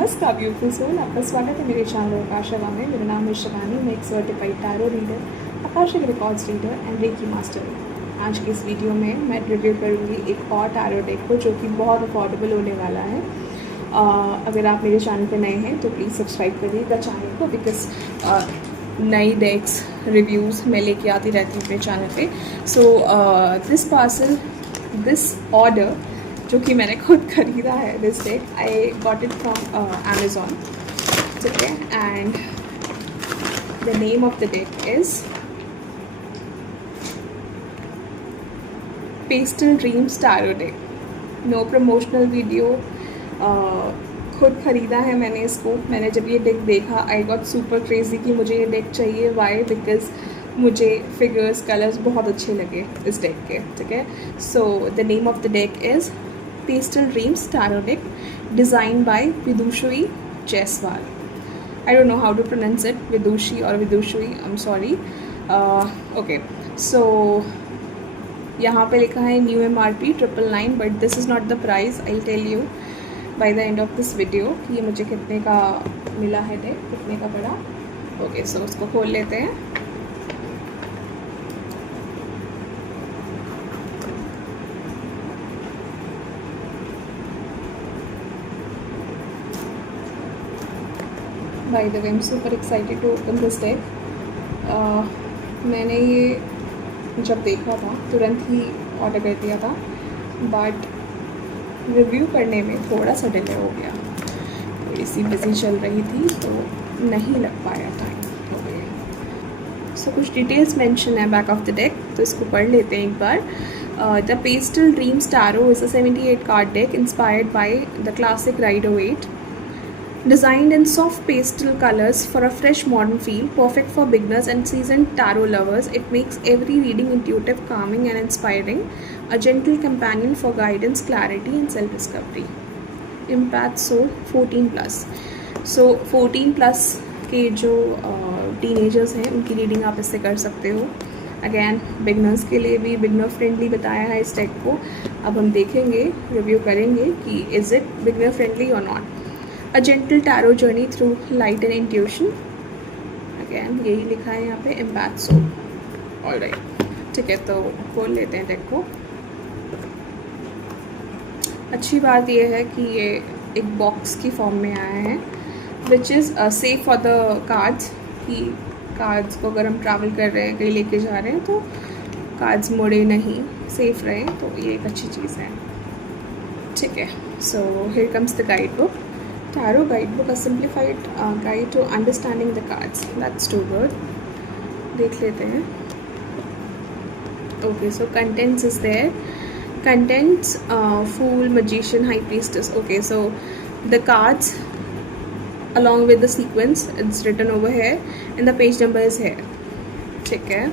नमस्कार beautiful soul, आपका स्वागत है मेरे चैनल आकाशवा में। मेरा नाम है शिवानी, मैं एक certified tarot reader, Akashic records reader and reiki master हूँ। आज की इस वीडियो में मैं रिव्यू करूँगी एक और टैरो डेक को जो कि बहुत अफोर्डेबल होने वाला है। अगर आप मेरे चैनल पर नए हैं तो प्लीज़ सब्सक्राइब करिएगा चैनल को, बिकॉज नई डेक्स रिव्यूज़ मैं लेके आती रहती हूँ अपने चैनल पे। सो दिस ऑर्डर जो कि मैंने खुद खरीदा है, this deck I got it from Amazon, ठीक है। And the name of the deck is pastel dreams tarot deck. No promotional video, खुद ख़रीदा है मैंने इसको। मैंने जब ये डेक देखा आई गॉट सुपर क्रेजी कि मुझे ये डेक चाहिए। वाई? बिकॉज मुझे फिगर्स कलर्स बहुत अच्छे लगे इस डेक के, ठीक है। So the name of the deck is pastel dreams tarot deck, design by Vidushi Jaiswal. I don't know how to pronounce it, Vidushi or Vidushui, I'm sorry. Okay, so यहाँ पे लिखा है new MRP 999, but this is not the price. I'll tell you by the end of this video कि ये मुझे कितने का मिला है डेक, कितने का पड़ा। Okay, so उसको खोल लेते हैं। By the way, I'm super excited to open this deck. मैंने ये जब देखा था तुरंत ही ऑर्डर कर दिया था, बट रिव्यू करने में थोड़ा सा डिले हो गया। थोड़ी सी बिजी चल रही थी तो नहीं लग पाया टाइम। ओके, सो कुछ डिटेल्स मेंशन है बैक ऑफ द डेक, तो इसको पढ़ लेते हैं एक बार। The pastel dreams tarot is a 78 card deck inspired by the classic Rider-Waite. Designed in soft pastel colors for a fresh modern feel, perfect for beginners and seasoned tarot lovers, it makes every reading intuitive, calming and inspiring, a gentle companion for guidance, clarity and self-discovery. Empath Soul 14+. So 14+ के जो teenagers हैं उनकी reading आप इससे कर सकते हो। Again beginners के लिए भी बिगनर फ्रेंडली बताया है इस डेक को। अब हम देखेंगे, रिव्यू करेंगे कि इज़ इट बिगनर फ्रेंडली और not. A gentle tarot journey through light and intuition. Again यही लिखा है यहाँ पे, Empath Soul. Alright, ठीक है, तो खोल लेते हैं डेक को। अच्छी बात ये है कि ये एक बॉक्स की फॉर्म में आया है, which is safe for the cards, कि कार्ड्स को अगर हम ट्रैवल कर रहे हैं, कहीं लेके जा रहे हैं तो कार्ड्स मुड़े नहीं, सेफ रहे, तो ये एक अच्छी चीज़ है, ठीक है। So here comes the guide book. Tarot guidebook, a simplified guide to understanding the cards. That's too good. देख लेते हैं। Okay, so contents is there. Contents, Fool, Magician, High Priestess. Okay, so the cards along with the sequence, it's written over here and the page number is here. ठीक है,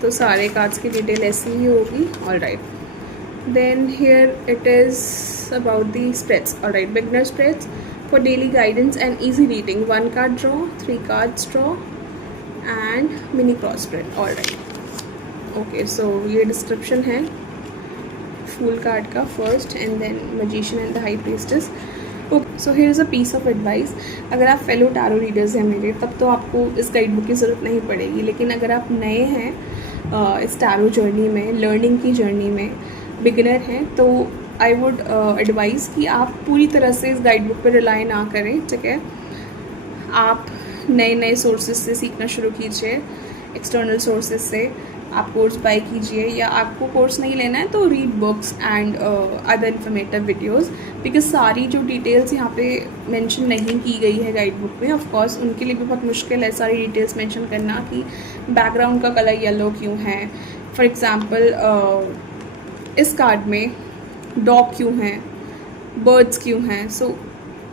तो सारे cards की detail ऐसी ही होगी। Alright. Then here it is about the spreads. Alright, beginner spreads for daily guidance and easy reading. 1 card draw, 3 cards draw and mini cross spread. All right. Okay, so ये description है Fool card का first and then Magician and the High Priestess. Okay, so here is a piece of advice. अगर आप fellow tarot readers हैं मेरे, तब तो आपको इस गाइड बुक की ज़रूरत नहीं पड़ेगी, लेकिन अगर आप नए हैं इस टैरो जर्नी में, लर्निंग की जर्नी में, बिगिनर हैं, तो आई वुड एडवाइज़ कि आप पूरी तरह से इस गाइड बुक पर रिलाई ना करें, ठीक है। आप नए नए सोर्सेज से सीखना शुरू कीजिए, एक्सटर्नल सोर्सेज से आप कोर्स बाय कीजिए, या आपको कोर्स नहीं लेना है तो read books and other informative videos, because सारी जो डिटेल्स यहाँ पे मेंशन नहीं की गई है गाइड बुक में, ऑफ कोर्स उनके लिए भी बहुत मुश्किल है सारी डिटेल्स मेंशन करना कि बैकग्राउंड का कलर येलो क्यों है। फॉर एग्ज़ाम्पल इस कार्ड में डॉग क्यों हैं, बर्ड्स क्यों हैं, सो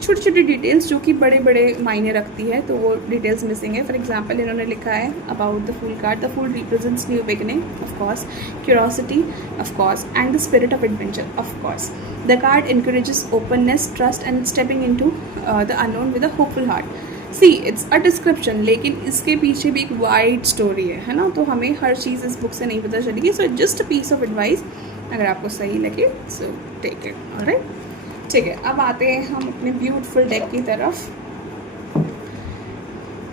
छोटी छोटी डिटेल्स जो कि बड़े बड़े मायने रखती है, तो वो डिटेल्स मिसिंग है। फॉर एग्जांपल इन्होंने लिखा है about the fool card, the fool represents new beginning, of course, curiosity, of course, and the spirit of adventure, of course. The card encourages openness, trust and stepping into the unknown with a hopeful heart. See it's a description, लेकिन इसके पीछे भी एक wide story है ना, तो हमें हर चीज़ इस बुक से नहीं पता चलेगी। So just a piece of advice, अगर आपको सही लगे सो टेक इट। ऑलराइट, ठीक है, अब आते हैं हम अपने ब्यूटीफुल डेक की तरफ।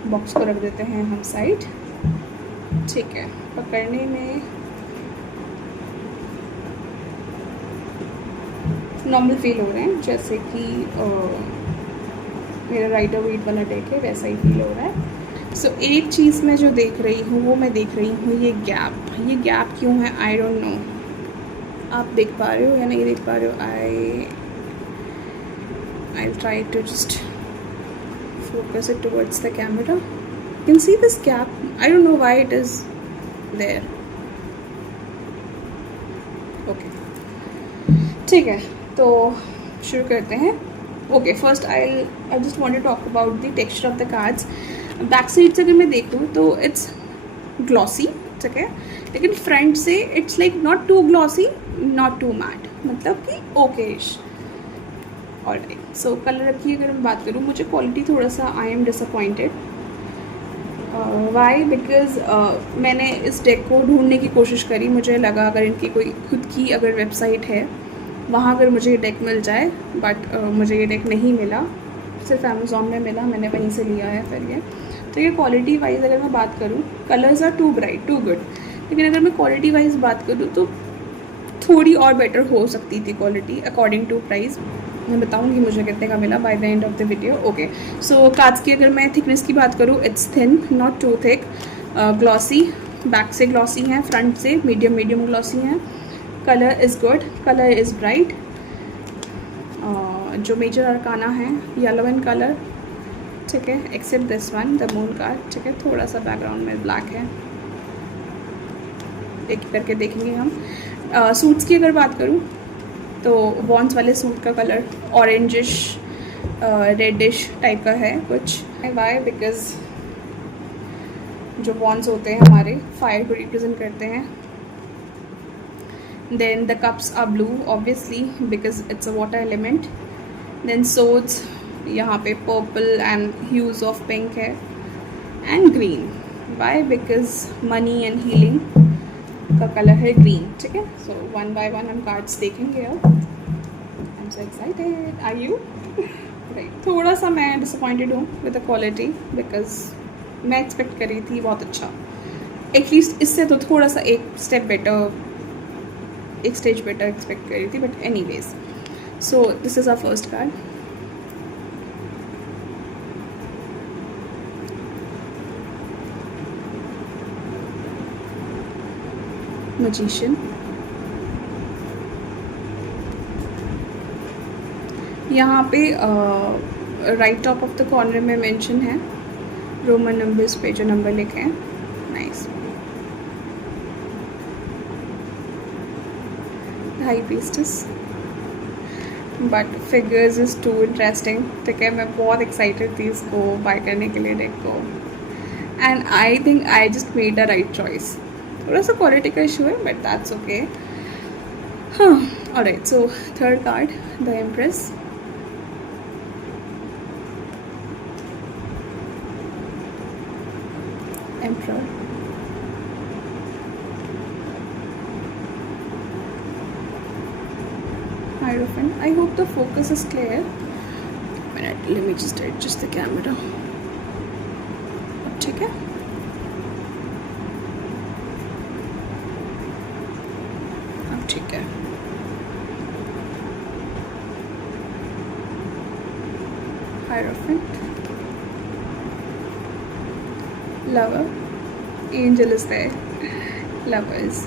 बॉक्स को रख देते हैं हम साइड। ठीक है, पकड़ने में नॉर्मल फील हो रहे हैं, जैसे कि मेरा राइडर वेट वाला डेक है वैसा ही फील हो रहा है। सो एक चीज़ मैं जो देख रही हूँ वो मैं देख रही हूँ ये गैप क्यों है, आई डोंट नो। आप देख पा रहे हो या नहीं देख पा रहे हो? I'll try to just focus it towards the camera. You can see this gap. I don't know why it is there. Okay. ठीक है, तो शुरू करते हैं। Okay, first I just want to talk about the texture of the cards. Back side से अगर मैं देखूँ तो it's glossy, ठीक है, लेकिन फ्रंट से it's like not too glossy, not too matte, मतलब कि okay-ish. ऑलराइट, सो कलर की अगर मैं बात करूँ, मुझे क्वालिटी थोड़ा सा I am disappointed. Why? Because मैंने इस डेक को ढूंढने की कोशिश करी, मुझे लगा अगर इनकी कोई खुद की अगर वेबसाइट है वहाँ अगर मुझे ये डेक मिल जाए, बट मुझे ये डेक नहीं मिला, सिर्फ अमेज़ॉन में मिला, मैंने वहीं से लिया है फिर ये। तो ये क्वालिटी वाइज अगर मैं बात करूँ, colours are too bright too good, लेकिन अगर मैं क्वालिटी वाइज बात करूँ तो थोड़ी और बेटर हो सकती थी क्वालिटी अकॉर्डिंग टू प्राइस। मैं बताऊंगी मुझे कितने का मिला by the end of the video. Okay, so cards की अगर मैं थिकनेस की बात करूँ, it's thin, not too thick, glossy, back से ग्लॉसी हैं, फ्रंट से मीडियम ग्लॉसी हैं। Colour is good, colour is bright. जो मेजर अरकाना है येलो इन कलर, ठीक है, except this one the moon card, ठीक है, थोड़ा सा बैकग्राउंड में ब्लैक है, एक करके देखेंगे हम। सूट्स की अगर बात करूँ तो वॉन्स वाले सूट का कलर ऑरेंजिश रेडिश टाइप का है कुछ। वाई? बिकॉज जो वॉन्स होते हैं हमारे फायर को रिप्रेजेंट करते हैं। Then the cups are blue obviously because it's a water element. Then swords यहाँ पे purple and hues of pink है, and green. Why? Because money and healing का कलर है ग्रीन, ठीक है। सो वन बाय वन हम cards देखेंगे अब। I am so excited, are you? Right, थोड़ा सा मैं डिसअपॉइंटेड हूँ विद द क्वालिटी, बिकॉज मैं एक्सपेक्ट कर रही थी बहुत अच्छा, एटलीस्ट इससे तो थोड़ा सा एक स्टेप बेटर, एक स्टेज बेटर एक्सपेक्ट कर रही थी, but anyways. So this is our first card. Magician. यहाँ पे right top of the corner में मेंशन है रोमन नंबर्स पे जो नंबर लिखे हैं। Nice. High priestess, but figures is too interesting, ठीक है। मैं बहुत एक्साइटेड थी इसको बाय करने के लिए डेक को, and I think I just made the right choice. थोड़ा सा क्वालिटी का इशू है, बट दैट्स ओके। हाँ, alright, so third card the empress. Emperor, hierophant. I hope the focus is clear. Minute, let me just adjust the camera. अब ठीक है। अब ठीक है। Hierophant, lover, angel is there, lovers,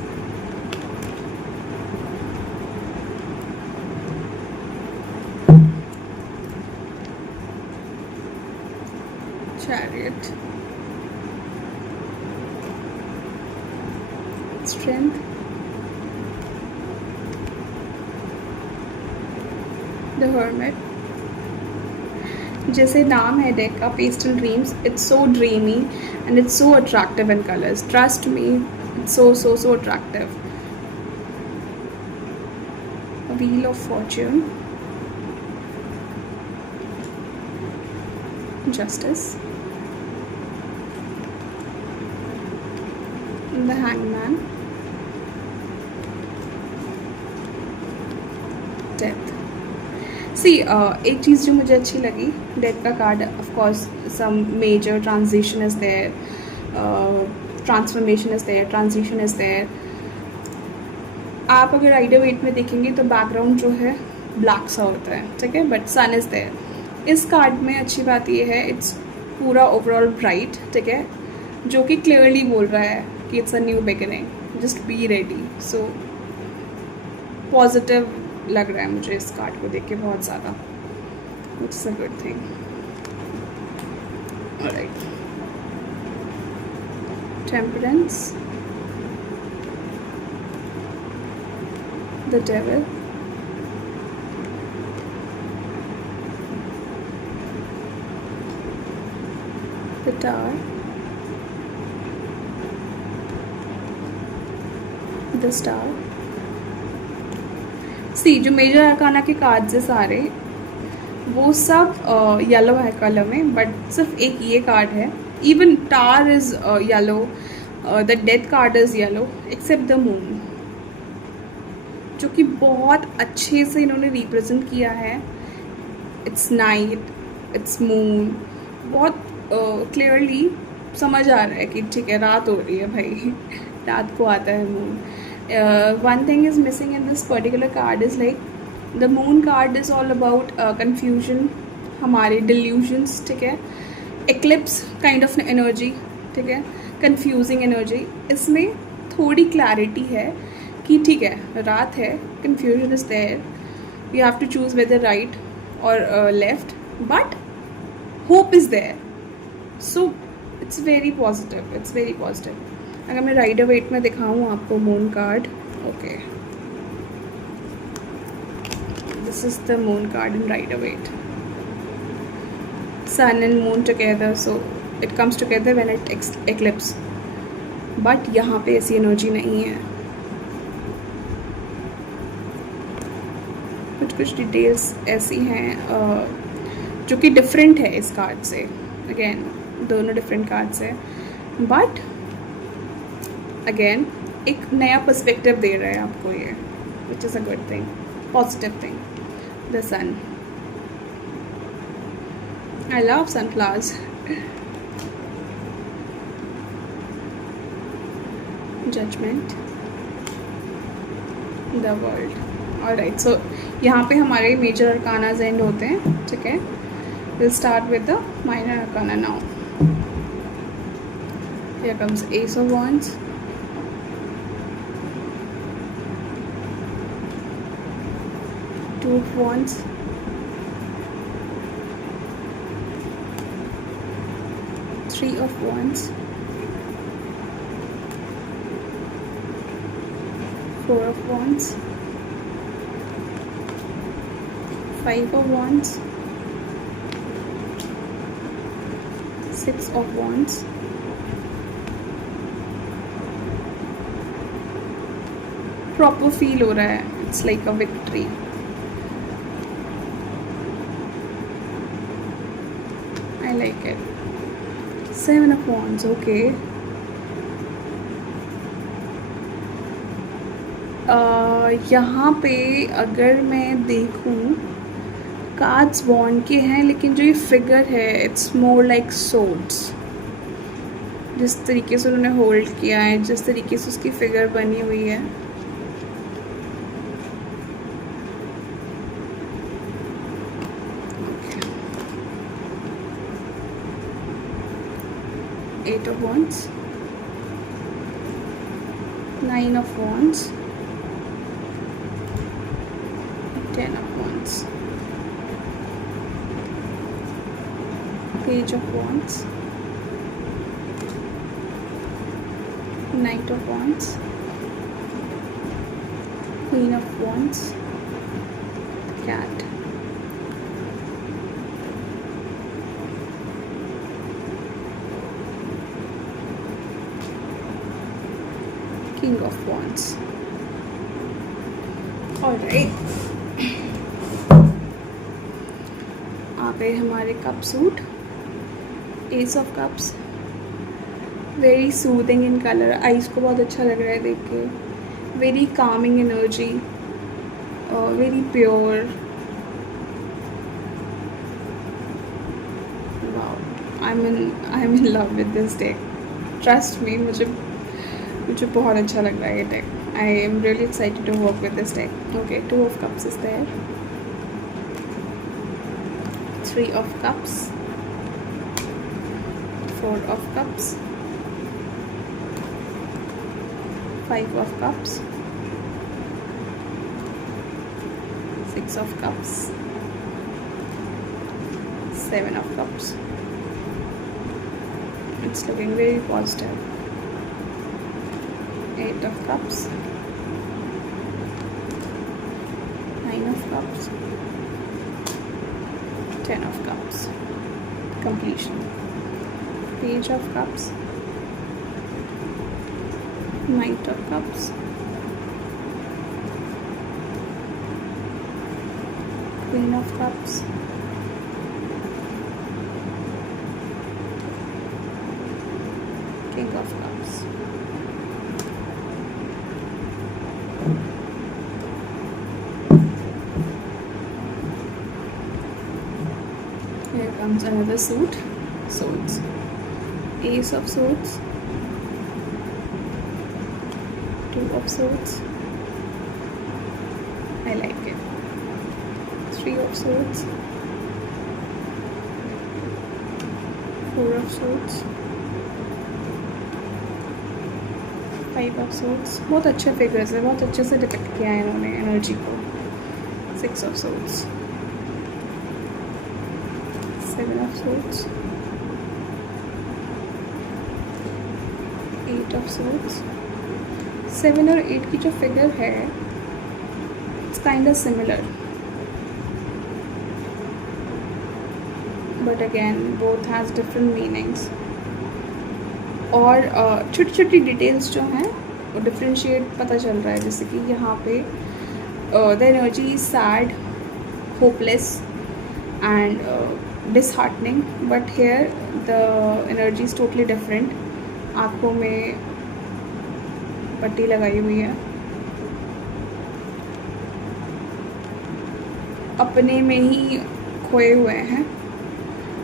chariot, strength, the hermit। जैसे नाम है deck का pastel dreams, it's so dreamy and it's so attractive in colours, trust me, it's so attractive. Wheel of fortune, justice, the hangman, death. See एक चीज़ जो मुझे अच्छी लगी डेथ का card, of course some major transition is there, transformation is there, transition is there. आप अगर rider Waite में देखेंगे तो बैकग्राउंड जो है ब्लैक सा होता है, ठीक है, बट सन इज़ देयर. इस कार्ड में अच्छी बात ये है, इट्स पूरा ओवरऑल ब्राइट, ठीक है, जो कि क्लियरली बोल रहा है कि it's a new beginning, just be ready. So positive लग रहा है मुझे इस कार्ड को देख के बहुत ज़्यादा, विच is a good thing. Alright, temperance, the devil, the tower, the star. सी जो मेजर अरकाना के कार्ड्स है सारे वो सब येलो है कलर में, बट सिर्फ एक ये कार्ड है. Even tower is yellow, the death card is yellow except the moon, जो कि बहुत अच्छे से इन्होंने रिप्रेजेंट किया है. इट्स नाइट, इट्स मून, बहुत क्लियरली समझ आ रहा है कि ठीक है रात हो रही है भाई. रात को आता है moon. One thing is missing in this particular card is like the moon card is all about confusion, हमारे डिल्यूजन्स, ठीक है, एक्लिप्स काइंड ऑफ एनर्जी, ठीक है, कन्फ्यूजिंग एनर्जी. इसमें थोड़ी क्लैरिटी है कि ठीक है रात है, confusion is there, you have to choose whether right और left, but hope is there. So it's very positive, it's very positive. अगर मैं राइडर वेट में दिखाऊँ आपको moon card, okay, this is the moon card in Rider Waite. Sun and moon together, so it comes together when it eclipse, but यहाँ पे ऐसी energy नहीं है. कुछ डिटेल्स ऐसी हैं जो कि डिफरेंट है इस कार्ड से. अगेन दोनों डिफरेंट कार्ड्स है, बट अगेन एक नया पर्सपेक्टिव दे रहा है आपको ये, which is a good thing, positive thing. The sun, I love sunflowers. Judgement, the world. Alright, so यहाँ पे हमारे मेजर अरकानाज एंड होते हैं, ठीक है. Will start with the minor arcana now. Here comes S of wands, two of wands, three of wands, four of wands, five of wands, six of wands, proper feel हो रहा है, it's like a victory. I like it. Seven of wands, okay. यहाँ पे अगर मैं देखूँ cards वॉन्ड के हैं, लेकिन जो ये फिगर है इट्स मोर लाइक सोर्ड्स. जिस तरीके से उन्होंने होल्ड किया है, जिस तरीके से उसकी फिगर बनी हुई है, eight of wands, nine of wands, ten of wands, page of wands, knight of wands, queen of wands, cat, king of wands. Alright, आ गए हमारे cup suit. S of cups, very soothing in colour, eyes को बहुत अच्छा लग रहा है देख के. Very Kameng energy, very pure, I'm in love with this deck. Trust me, मुझे बहुत अच्छा लग रहा है ये deck. I am really excited to work with this deck. Okay, 2 of Cups is there. 3 of Cups. 4 of Cups. 5 of Cups. 6 of Cups. 7 of Cups. It's looking very positive. 8 of Cups. 9 of Cups. 10 of Cups. Completion. Page of Cups. Knight of Cups. Queen of Cups. King of Cups. Here comes another suit. Swords. Ace of Swords. 2 of Swords. I like it. 3 of Swords. 4 of Swords. 5 of Swords. बहुत अच्छे figures है, बहुत अच्छे से depict किया है इन्होंने energy को. 6 of Swords. 7 of Swords. 8 of Swords. 7 और 8 की जो फिगर है, it's kind of similar. But again, both has different meanings. और छोटी छोटी डिटेल्स जो हैं वो डिफ्रेंशिएट पता चल रहा है. जैसे कि यहाँ पे the energy is sad, hopeless and disheartening, but here the energy is totally different. आँखों में पट्टी लगाई हुई है, अपने में ही खोए हुए हैं,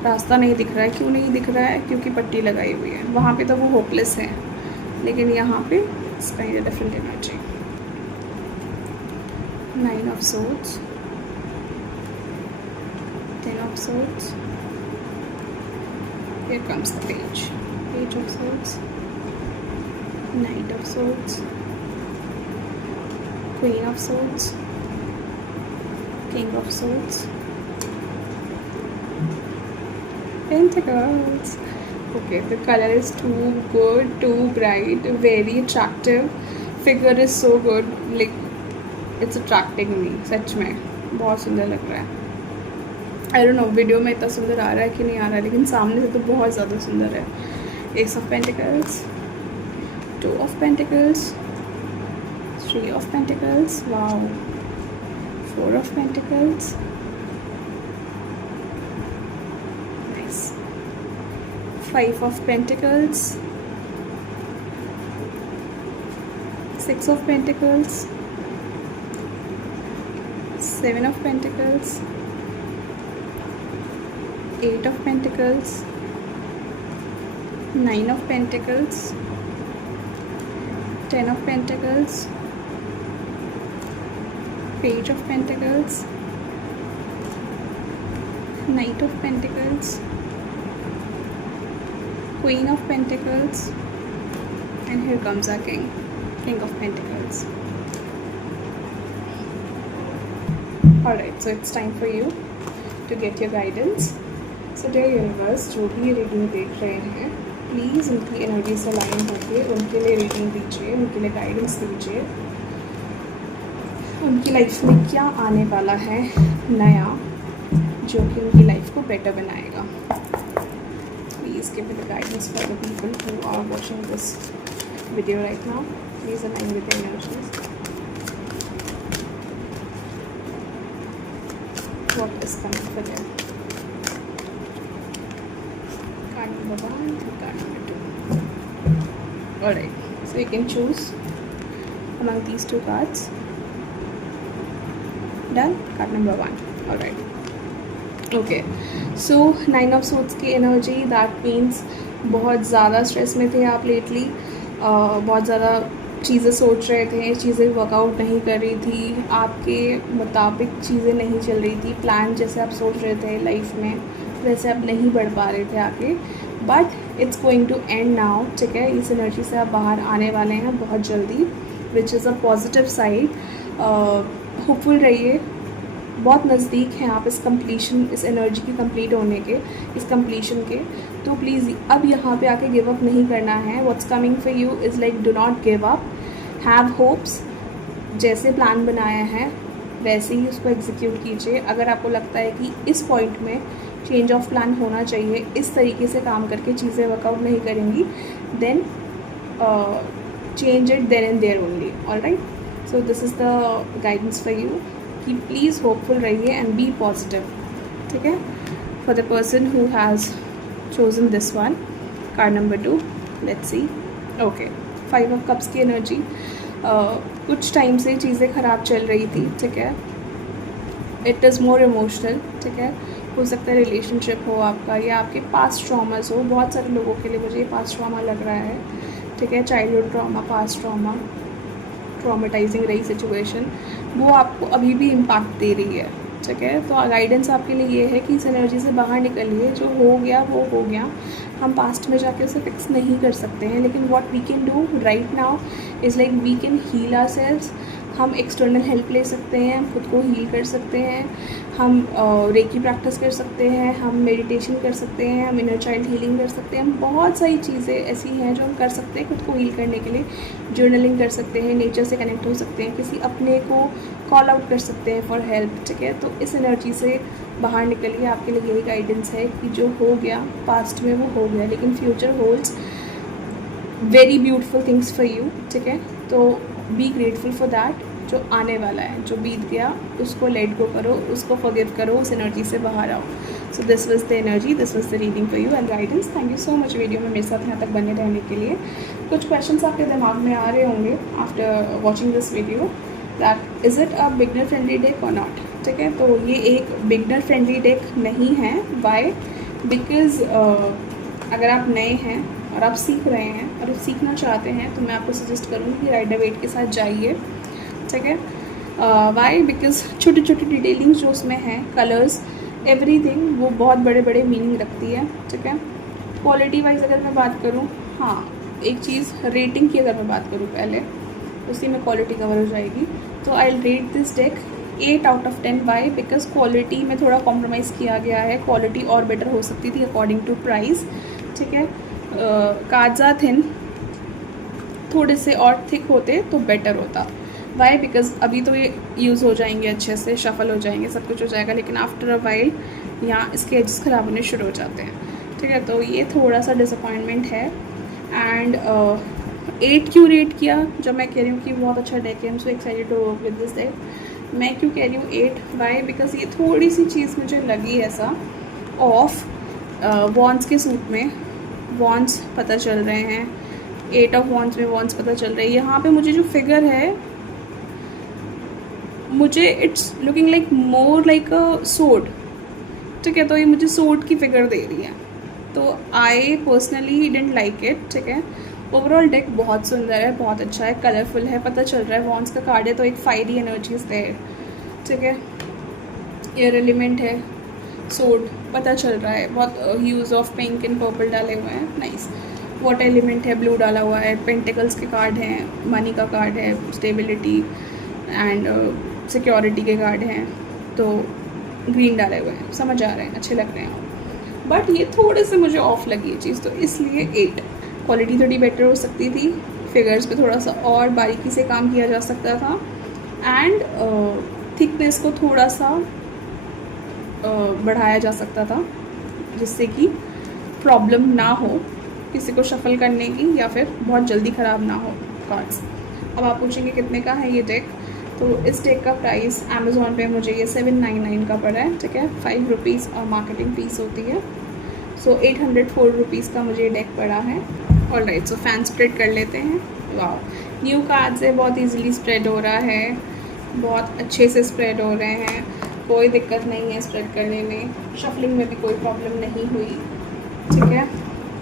रास्ता नहीं दिख रहा है. क्यों नहीं दिख रहा है? क्योंकि पट्टी लगाई हुई है. वहाँ पे तो वो होपलेस है, लेकिन यहाँ पे it's kind of different energy. 9 of Swords. 10 of Swords. Here comes the page. Page of Swords. Knight of Swords. Queen of Swords. King of Swords. Pentacles. Okay, the color is too good, too bright, very attractive. Figure is so good, like it's attracting me. सच में बहुत सुंदर लग रहा है. I don't know video में इतना सुंदर आ रहा है कि नहीं आ रहा है, लेकिन सामने से तो बहुत ज़्यादा सुंदर है. Ace of Pentacles. 2 of Pentacles. 3 of Pentacles. Wow. 4 of Pentacles. 5 of Pentacles. 6 of Pentacles. 7 of Pentacles. 8 of Pentacles. 9 of Pentacles. 10 of Pentacles. Page of Pentacles. Knight of Pentacles. Queen of Pentacles, and here comes our King of Pentacles. Alright, so it's time for you to get your guidance. So dear universe, जो भी reading देख रहे हैं, please उनकी energy से align होकर उनके लिए रीडिंग दीजिए, उनके लिए गाइडेंस दीजिए. उनकी लाइफ में क्या आने वाला है नया, जो कि उनकी लाइफ को बेटर बनाएगा. Please give me the guidance for the people who are watching this video right now. Please align with their energies. What is coming for them? Card number 1 and card number 2. Alright, so you can choose among these 2 cards. Done? Card number 1. Alright. Okay, so 9 of swords की energy, that means बहुत ज़्यादा stress में थे आप lately, बहुत ज़्यादा चीज़ें सोच रहे थे, चीज़ें वर्कआउट नहीं कर रही थी, आपके मुताबिक चीज़ें नहीं चल रही थी, प्लान जैसे आप सोच रहे थे लाइफ में वैसे आप नहीं बढ़ पा रहे थे आगे, but it's going to end now, ठीक है। इस एनर्जी से आप बाहर आने वाले हैं बहुत जल्दी, विच is a positive side. Hopeful रहिए, बहुत नज़दीक हैं आप इस कंप्लीशन, इस एनर्जी की कंप्लीट होने के, इस कंप्लीशन के। तो प्लीज़ अब यहाँ पे आके गिव अप नहीं करना है। What's coming for you is like do not give up, have hopes. जैसे प्लान बनाया है वैसे ही उसको एग्जीक्यूट कीजिए। अगर आपको लगता है कि इस पॉइंट में चेंज ऑफ प्लान होना चाहिए, इस तरीके से काम करके चीज़ें वर्कआउट नहीं करेंगी, then change it there and there only. Alright, so this is the guidance for you कि प्लीज़ होपफुल रहिए एंड बी पॉजिटिव, ठीक है। For the person who has chosen this one, card number 2, let's see. Okay, 5 of cups की energy, कुछ time से चीज़ें ख़राब चल रही थी, ठीक है। इट इज़ मोर इमोशनल, ठीक है। हो सकता है रिलेशनशिप हो आपका या आपके पास्ट ट्रॉमास हो। बहुत सारे लोगों के लिए मुझे ये पास्ट ट्रॉमा लग रहा है, ठीक है। Childhood trauma, past trauma, traumatising रही सिचुएशन, वो आपको अभी भी इम्पैक्ट दे रही है, ठीक है। तो गाइडेंस आपके लिए ये है कि इस एनर्जी से बाहर निकलिए। जो हो गया वो हो गया, हम पास्ट में जाके उसे फिक्स नहीं कर सकते हैं, लेकिन what we can do right now is like we can heal ourselves. हम एक्सटर्नल हेल्प ले सकते हैं, हम खुद को हील कर सकते हैं, हम रेकी प्रैक्टिस कर सकते हैं, हम मेडिटेशन कर सकते हैं, हम इनर चाइल्ड हीलिंग कर सकते हैं। हम बहुत सारी चीज़ें ऐसी हैं जो हम कर सकते हैं खुद को हील करने के लिए। जर्नलिंग कर सकते हैं, नेचर से कनेक्ट हो सकते हैं, किसी अपने को कॉल आउट कर सकते हैं फॉर हेल्प, ठीक है। तो इस एनर्जी से बाहर निकलिए। आपके लिए यही गाइडेंस है कि जो हो गया पास्ट में वो हो गया, लेकिन future holds very beautiful things for you, ठीक है। तो बी ग्रेटफुल फॉर दैट। जो आने वाला है, जो बीत गया, उसको लेट गो करो, उसको फॉरगिव करो, उस एनर्जी से बाहर आओ। So this was the energy, this was the reading for you and guidance. Thank you so much video में मेरे साथ यहाँ तक बने रहने के लिए। कुछ क्वेश्चंस आपके दिमाग में आ रहे होंगे after watching this video, that is it a beginner friendly deck और नॉट, ठीक है। तो ये एक बिगनर फ्रेंडली डेक नहीं है। वाई? बिकॉज अगर आप नए हैं और आप सीख रहे हैं और आप सीखना चाहते हैं, तो मैं आपको सजेस्ट करूँगी कि राइडर वेट के साथ जाइए, ठीक है। वाई? बिकॉज छोटी छोटी डिटेलिंग्स जो उसमें हैं, कलर्स, एवरीथिंग, वो बहुत बड़े बड़े मीनिंग रखती है, ठीक है। क्वालिटी वाइज अगर मैं बात करूँ, हाँ एक चीज़ रेटिंग की अगर मैं बात करूँ पहले, उसी में क्वालिटी कवर हो जाएगी। तो I will rate this deck 8 out of 10। Why? Because quality में थोड़ा कॉम्प्रोमाइज़ किया गया है, क्वालिटी और बेटर हो सकती थी अकॉर्डिंग टू प्राइस, ठीक है। कार्ड्स आर थिन, थोड़े से और थिक होते तो बेटर होता। वाई? बिकॉज अभी तो ये यूज़ हो जाएंगे, अच्छे से शफल हो जाएंगे, सब कुछ हो जाएगा, लेकिन आफ्टर अ वाइल यहाँ इसके एजेस ख़राब होने शुरू हो जाते हैं, ठीक है। तो ये थोड़ा सा डिसअपॉइंटमेंट है। एंड 8 क्यों रेट किया? जब मैं कह रही हूँ कि बहुत अच्छा डेक है, I am so excited to work with this deck, मैं क्यों कह रही हूँ 8? वाई? बिकॉज ये थोड़ी सी चीज़ मुझे लगी ऐसा ऑफ वॉन्ड्स के सूट में वॉन्ड्स पता चल रहे हैं, 8 ऑफ वॉन्ड्स में वॉन्ड्स पता चल रहे हैं। यहाँ पे मुझे जो फिगर है, मुझे it's looking like more like अ सोड, ठीक है। तो ये मुझे सोड की फिगर दे रही है, तो I personally didn't like it, ठीक है। ओवरऑल डेक बहुत सुंदर है, बहुत अच्छा है, कलरफुल है, पता चल रहा है वॉन्ड्स का कार्ड है, तो एक फायरी एनर्जीज देयर, ठीक है। एयर एलिमेंट है, सोड पता चल रहा है, बहुत huge of pink and purple डाले हुए हैं, नाइस। वाटर एलिमेंट है, ब्लू डाला हुआ है, पेंटिकल्स के कार्ड हैं, मनी का कार्ड है, स्टेबिलिटी एंड सिक्योरिटी के कार्ड हैं, तो ग्रीन डाले हुए हैं, समझ आ रहे हैं, अच्छे लग रहे हैं। बट ये थोड़े से मुझे ऑफ लगी ये चीज़, तो इसलिए 8। क्वालिटी थोड़ी बेटर हो सकती थी, फिगर्स पे थोड़ा सा और बारीकी से काम किया जा सकता था, एंड थिकनेस को थोड़ा सा बढ़ाया जा सकता था, जिससे कि प्रॉब्लम ना हो किसी को शफल करने की, या फिर बहुत जल्दी ख़राब ना हो कार्ड्स। अब आप पूछेंगे कितने का है ये डेक, तो इस डेक का प्राइस अमेज़ॉन पे मुझे ये 799 का पड़ा है, ठीक है। 5 रुपीज़ और मार्केटिंग फीस होती है, सो 804 रुपीज़ का मुझे ये डेक पड़ा है। ऑलराइट, सो फैन स्प्रेड कर लेते हैं। वाह, न्यू कार्ड्स है, बहुत इजीली स्प्रेड हो रहा है, बहुत अच्छे से स्प्रेड हो रहे हैं। कोई दिक्कत नहीं है स्प्रेड करने में, शफलिंग में भी कोई प्रॉब्लम नहीं हुई, ठीक है।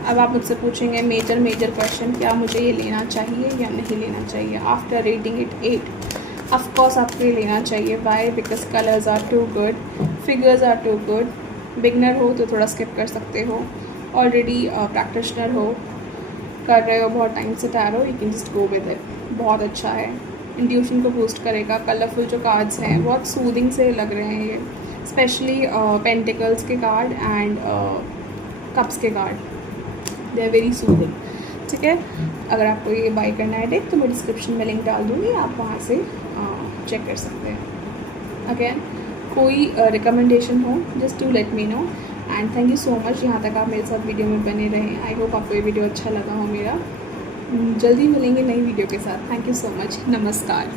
अब आप मुझसे पूछेंगे मेजर क्वेश्चन, क्या मुझे ये लेना चाहिए या नहीं लेना चाहिए। After rating it 8, of course आपको ये लेना चाहिए। Why? Because colours are too good, figures are too good. Beginner हो तो थोड़ा स्किप कर सकते हो, ऑलरेडी प्रैक्टिशनर हो, कर रहे हो बहुत टाइम से tarot, you can just go with it. बहुत अच्छा है, इंट्यूशन को बूस्ट करेगा। कलरफुल जो कार्ड्स हैं बहुत सूदिंग से लग रहे हैं ये, स्पेशली पेंटिकल्स के कार्ड एंड कप्स के card, they are very soothing, ठीक है। अगर आपको ये बाई करना है डेक तो मैं डिस्क्रिप्शन में लिंक डाल दूँगी, आप वहाँ से चेक कर सकते हैं। अगेन कोई रिकमेंडेशन हो just to let me know, and thank you so much यहाँ तक आप मेरे साथ वीडियो में बने रहें। आई होप आपको ये वीडियो अच्छा लगा हो मेरा। जल्दी मिलेंगे नई वीडियो के साथ। थैंक यू सो मच, नमस्कार।